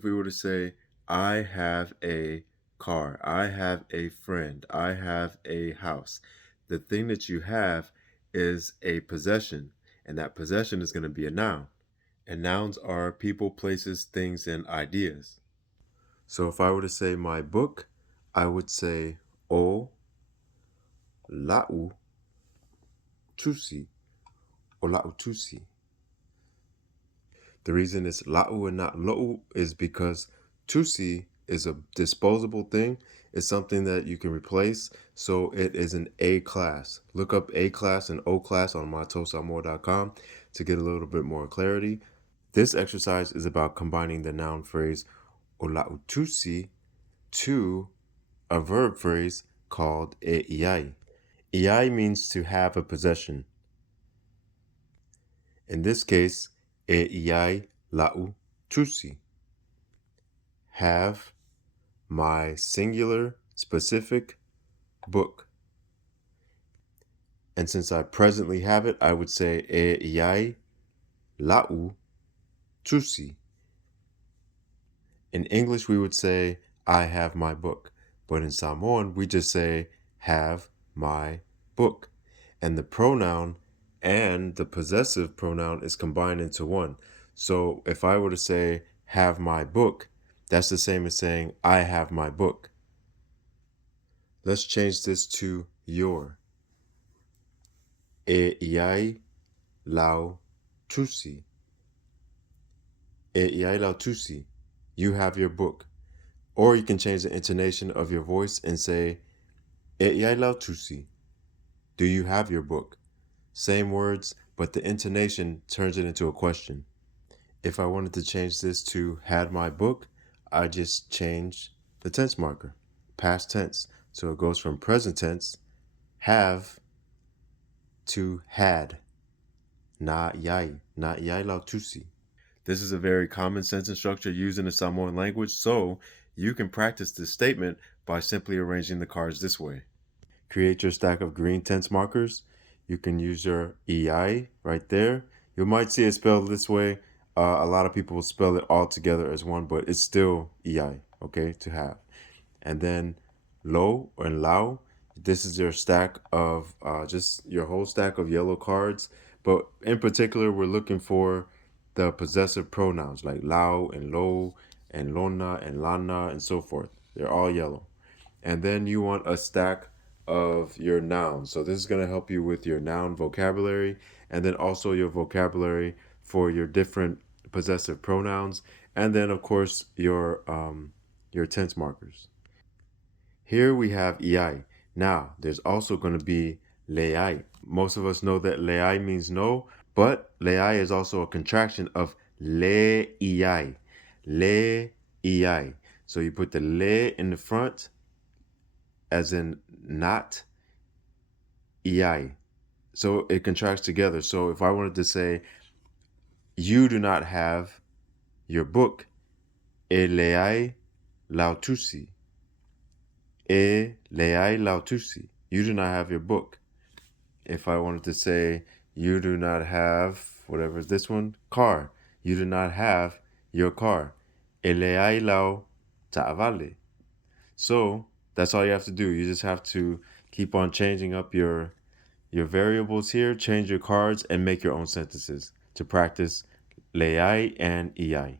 if we were to say, I have a car, I have a friend, I have a house, the thing that you have is a possession, and that possession is going to be a noun. And nouns are people, places, things, and ideas. So if I were to say my book, I would say o la'u tusi o la'u tusi. The reason it's la'u and not lo'u is because tusi is a disposable thing. It's something that you can replace. So it is an A class. Look up A class and O class on mytosamoa.com to get a little bit more clarity. This exercise is about combining the noun phrase o la'u tusi to a verb phrase called e iai. Iai means to have a possession. In this case, e iai la'u tusi. Have my singular specific book. And since I presently have it, I would say e iai la'u tusi. In English, we would say I have my book. But in Samoan, we just say have my book. And the pronoun and the possessive pronoun is combined into one. So if I were to say have my book, that's the same as saying I have my book. Let's change this to your. E iai lau tusi. E iai lau tusi. You have your book. Or you can change the intonation of your voice and say E iai lau tusi. Do you have your book? Same words, but the intonation turns it into a question. If I wanted to change this to had my book, I just change the tense marker, past tense. So it goes from present tense, have, to had. Na iai lau tusi. This is a very common sentence structure used in the Samoan language, so you can practice this statement by simply arranging the cards this way. Create your stack of green tense markers. You can use your EI right there. You might see it spelled this way. A lot of people will spell it all together as one, but it's still EI, okay, to have. And then lo or lao, this is your stack of just your whole stack of yellow cards. But in particular, we're looking for the possessive pronouns like lao and lo and lona and lana and so forth. They're all yellow. And then you want a stack of your nouns. So this is going to help you with your noun vocabulary and then also your vocabulary for your different possessive pronouns, and then of course your tense markers. Here we have ei. Now there's also going to be leai. Most of us know that leai means no, but leai is also a contraction of leai. Leai. So you put the le in the front as in not ei. So it contracts together. So if I wanted to say, you do not have your book, e leai lautusi. E leai lautusi. You do not have your book. If I wanted to say, you do not have, whatever is this one, car. You do not have your car. E leai lau ta'avale. So that's all you have to do. You just have to keep on changing up your variables here, change your cards, and make your own sentences to practice leai and ei.